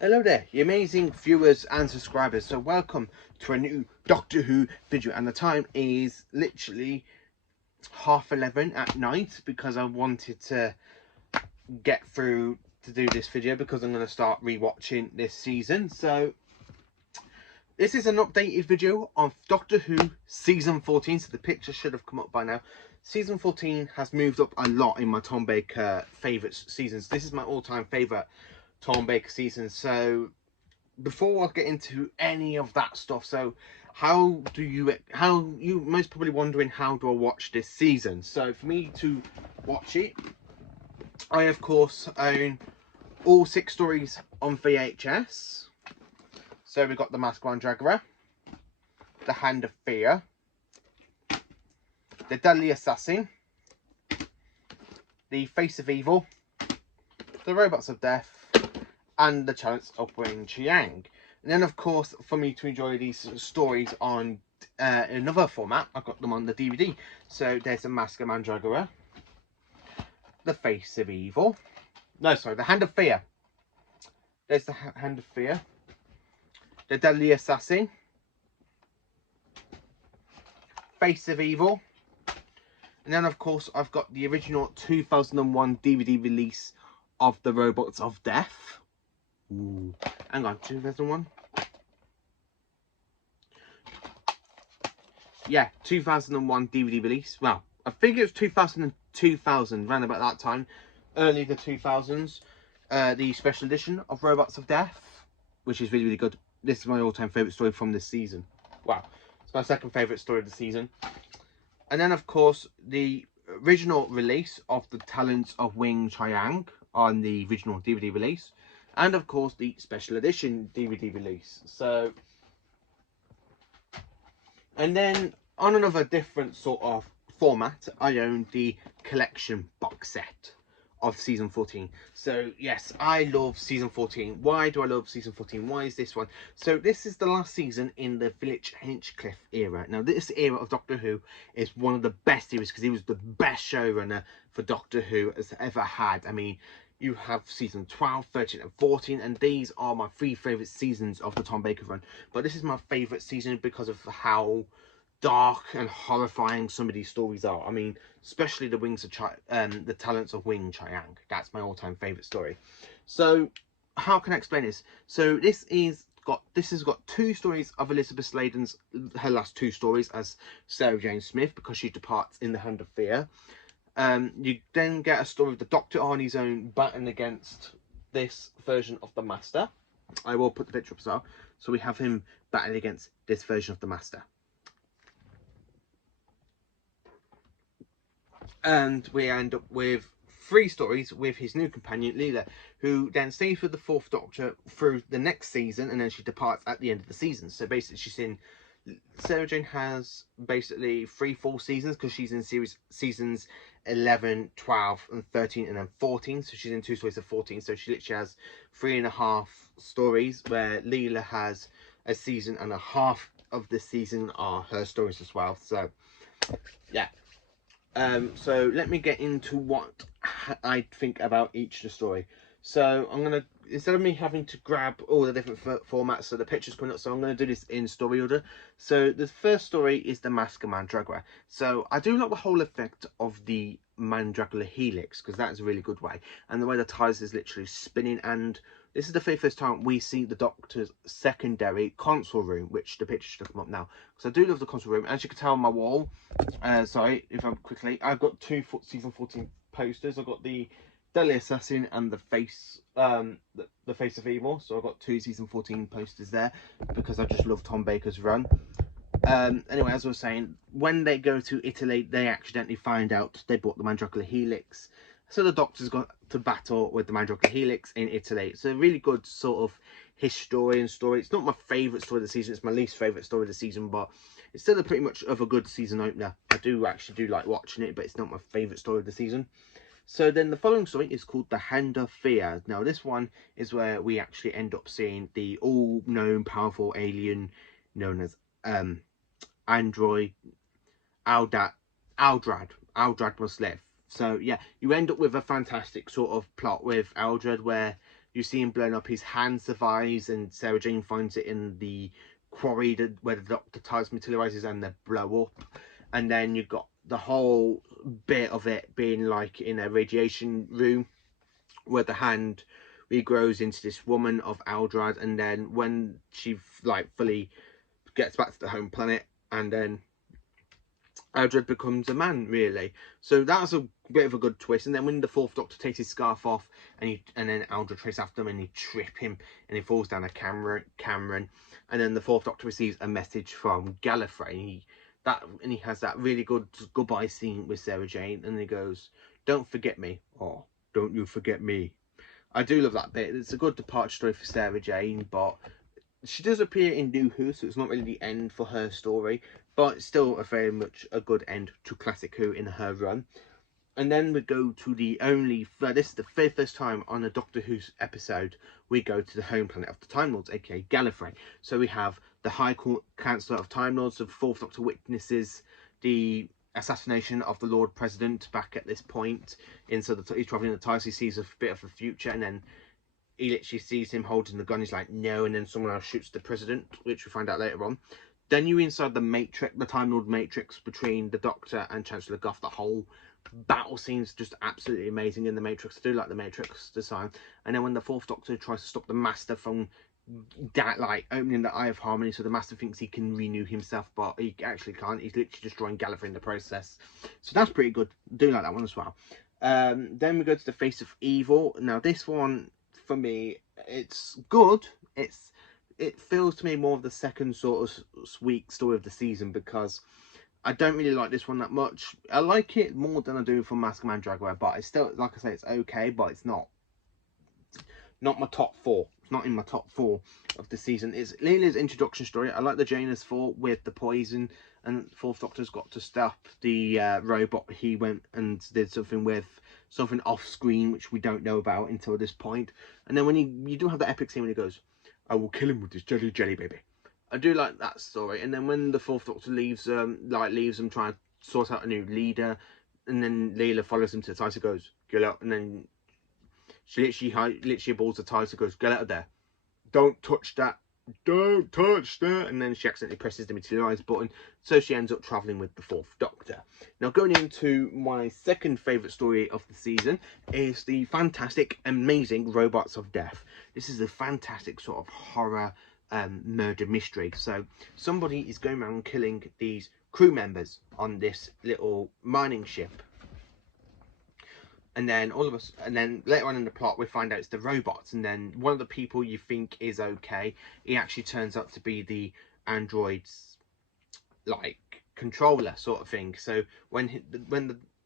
Hello there, you amazing viewers and subscribers. So welcome to a new Doctor Who video, and the time is literally 11:30 at night because I wanted to get through to do this video because I'm going to start rewatching this season. So this is an updated video of Doctor Who season 14, so the picture should have come up by now. Season 14 has moved up a lot in my Tom Baker favourite seasons. This is my all-time favourite Tom Baker season. So before I get into any of that stuff, so how you most probably wondering, how do I watch this season? So for me to watch it, I of course own all 6 stories on VHS. So we've got the Mask of Mandragora, the Hand of Fear, the Deadly Assassin, the Face of Evil, the Robots of Death, and the Talents of Wing Chiang. And then of course, for me to enjoy these stories on another format, I've got them on the DVD. So there's the Mask of Mandragora, the Face of Evil, no sorry, the Hand of Fear, there's the Hand of Fear, the Deadly Assassin, Face of Evil, and then of course I've got the original 2001 DVD release of the Robots of Death. Ooh, hang on, 2001? Yeah, 2001 DVD release. Well, I think it was 2000, around about that time, early the 2000s. The special edition of Robots of Death, which is really, really good. This is my all-time favourite story from this season. Wow, it's my second favourite story of the season. And then, of course, the original release of the Talents of Wing Chiang on the original DVD release. And, of course, the special edition DVD release. So, and then on another different sort of format, I own the collection box set of season 14. So yes, I love season 14. Why do I love season 14? Why is this one? So this is the last season in the Philip Hinchcliffe era. Now this era of Doctor Who is one of the best eras because he was the best showrunner for Doctor Who has ever had. I mean, you have season 12, 13 and 14, and these are my 3 favourite seasons of the Tom Baker run. But this is my favourite season because of how dark and horrifying some of these stories are. I mean, especially the the Talents of Wing Chiang. That's my all-time favourite story. So, how can I explain this? So, this has got 2 stories of Elizabeth Sladen's, her last 2 stories as Sarah Jane Smith, because she departs in the Hand of Fear. You then get a story of the Doctor on his own battling against this version of the Master. I will put the picture up as well. So we have him battling against this version of the Master. And we end up with 3 stories with his new companion Leela, who then stays with the 4th Doctor through the next season, and then she departs at the end of the season. So basically she's in, Sarah Jane has basically 3 full seasons because she's in seasons 11, 12 and 13 and then 14. So she's in 2 stories of 14. So she literally has 3.5 stories, where Leela has a season and a half of the season are her stories as well. So yeah. So let me get into what I think about each of the story. So I'm gonna, instead of me having to grab all the different formats, so the pictures coming up, so I'm gonna do this in story order. So the first story is the Mask of Mandragora. So I do like the whole effect of the Mandragora helix because that's a really good way, and the way the TARDIS is literally spinning. And this is the very first time we see the Doctor's secondary console room, which the picture should come up now, because I do love the console room. As you can tell on my wall, sorry if I'm quickly, I've got 2 season 14 posters. I've got the Deadly Assassin and the Face, the Face of Evil. So I've got 2 season 14 posters there because I just love Tom Baker's run. Anyway, as I was saying, when they go to Italy, they accidentally find out they bought the Mandragora helix. So the Doctor's got to battle with the Mandragora helix in Italy. It's a really good sort of historian story. It's not my favourite story of the season. It's my least favourite story of the season, but it's still a pretty much of a good season opener. I do actually like watching it, but it's not my favourite story of the season. So then the following story is called The Hand of Fear. Now this one is where we actually end up seeing the all-known powerful alien known as Android Aldrad must live. So yeah, you end up with a fantastic sort of plot with Aldrad, where You see him blown up, his hand survives, and Sarah Jane finds it in the quarry where the Doctor TARDIS materializes and they blow up. And then you've got the whole bit of it being like in a radiation room where the hand regrows into this woman of Eldrad, and then when she like fully gets back to the home planet, and then Eldrad becomes a man, really. So that's a bit of a good twist. And then when the Fourth Doctor takes his scarf off, and then Eldrad traces after him, and he trip him, and he falls down a Cameron, and then the Fourth Doctor receives a message from Gallifrey, and he has that really good goodbye scene with Sarah Jane, and he goes, "Don't forget me," or "Don't you forget me." I do love that bit. It's a good departure story for Sarah Jane, but she does appear in New Who, so it's not really the end for her story, but it's still very much a good end to Classic Who in her run. And then we go to this is the first time on a Doctor Who's episode we go to the home planet of the Time Lords, aka Gallifrey. So we have the High Court Council of Time Lords, the Fourth Doctor witnesses the assassination of the Lord President back at this point. He's travelling the TARDIS, he sees a bit of the future, and then he literally sees him holding the gun. He's like, no, and then someone else shoots the president, which we find out later on. Then you're inside the Matrix, the Time Lord Matrix, between the Doctor and Chancellor Gough. The whole battle scene's just absolutely amazing in the Matrix. I do like the Matrix design. And then when the Fourth Doctor tries to stop the Master from opening the Eye of Harmony, so the Master thinks he can renew himself, but he actually can't. He's literally destroying Gallifrey in the process. So that's pretty good. I do like that one as well. Then we go to the Face of Evil. Now this one, for me, it's good. It feels to me more of the second sort of weak story of the season, because I don't really like this one that much. I like it more than I do from Mask of Mandragora, but it's still, like I say, it's okay, but it's not my top 4. It's not in my top 4 of the season. It's Leela's introduction story. I like the Janus 4 with the poison, and Fourth Doctor's got to stop the robot. He went and did something with, something off screen, which we don't know about until this point. And then when you do have the epic scene when he goes, "I will kill him with this jelly baby." I do like that story. And then when the Fourth Doctor leaves them trying to sort out a new leader, and then Leela follows him to the TARDIS and goes, "Get out," and then she literally balls the TARDIS and goes, "Get out of there. Don't touch that. Don't touch that." And then she accidentally presses the materialize button, so she ends up traveling with the Fourth Doctor. Now, going into my second favorite story of the season is the fantastic, amazing Robots of Death. This is a fantastic sort of horror murder mystery. So somebody is going around killing these crew members on this little mining ship. And then later on in the plot, we find out it's the robots. And then one of the people you think is okay, he actually turns out to be the android's controller sort of thing. So when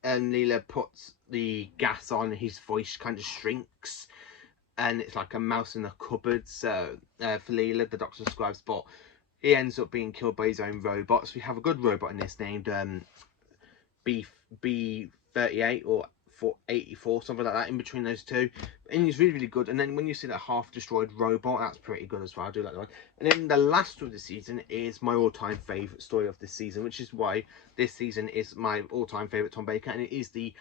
Leela puts the gas on, his voice kind of shrinks, and it's like a mouse in a cupboard. So for Leela, the Doctor describes, but he ends up being killed by his own robots. We have a good robot in this named B38 or 84, something like that, in between those two, and he's really good. And then when you see that half destroyed robot, that's pretty good as well. I do like that one. And then the last of the season is my all-time favorite story of this season, which is why this season is my all-time favorite Tom Baker, and it is the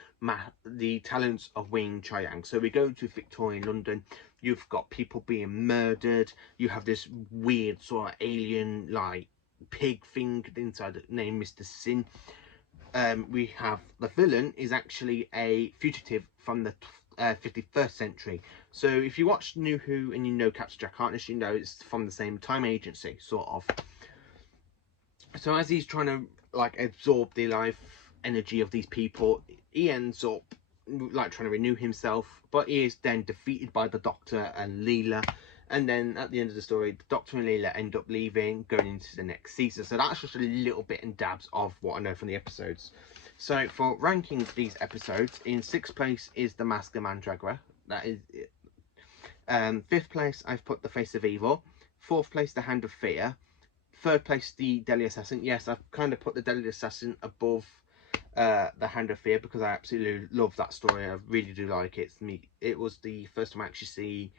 Talents of Wing Chiang. So we go to Victorian London. You've got people being murdered. You have this weird sort of alien pig thing inside named Mr. Sin. We have the villain is actually a fugitive from the 51st century. So if you watch New Who and you know Captain Jack Harkness, you know it's from the same time agency, sort of. So as he's trying to absorb the life energy of these people, he ends up trying to renew himself, but he is then defeated by the Doctor and Leela. And then at the end of the story, the Doctor and Leela end up leaving, going into the next season. So that's just a little bit in dabs of what I know from the episodes. So for ranking these episodes, in 6th place is The Mask of Mandragora. That is it. 5th place, I've put The Face of Evil. 4th place, The Hand of Fear. 3rd place, The Deadly Assassin. Yes, I've kind of put The Deadly Assassin above The Hand of Fear, because I absolutely love that story. I really do like it. It was the first time I actually see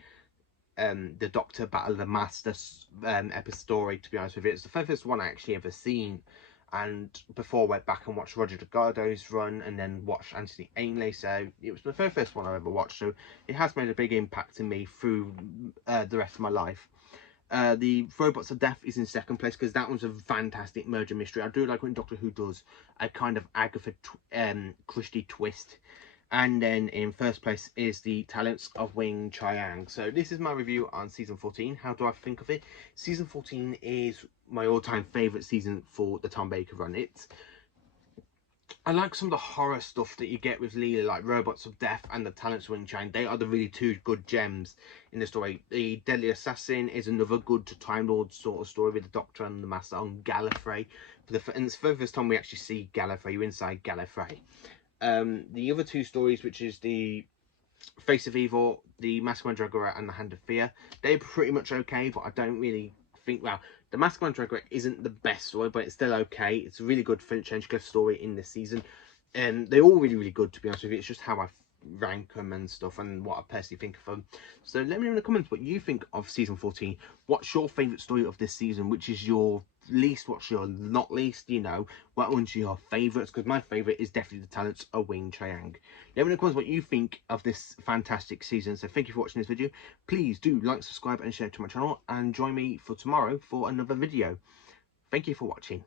the Doctor battle the Master epic story, to be honest with you. It's the first one I actually ever seen, and before I went back and watched Roger Delgado's run, and then watched Anthony Ainley. So it was the very first one I ever watched, so it has made a big impact on me through the rest of my life. The Robots of Death is in second place because that one's a fantastic murder mystery. I do like when Doctor Who does a kind of Agatha Christie twist. And then in first place is The Talents of Wing Chiang. So this is my review on season 14. How do I think of it? Season 14 is my all-time favourite season for the Tom Baker run. I like some of the horror stuff that you get with Leela, like Robots of Death and The Talents of Wing Chang. They are the really two good gems in the story. The Deadly Assassin is another good Time Lord sort of story with the Doctor and the Master on Gallifrey. And it's for the first time we actually see Gallifrey, you're inside Gallifrey. The other two stories, which is the Face of Evil, the Mask of Mandragora and the Hand of Fear, they're pretty much okay, but I don't really think, well, the Mask of Mandragora isn't the best story, but it's still okay. It's a really good Finch Hinchcliffe story in this season, and they're all really, really good, to be honest with you. It's just how I rank them and stuff and what I personally think of them. So let me know in the comments what you think of season 14. What's your favourite story of this season? Which is your least? What's your not least? You know, what ones are your favourites? Because my favourite is definitely The Talents of Wing Chiang. Let me know in the comments what you think of this fantastic season. So thank you for watching this video. Please do like, subscribe and share to my channel, and join me for tomorrow for another video. Thank you for watching.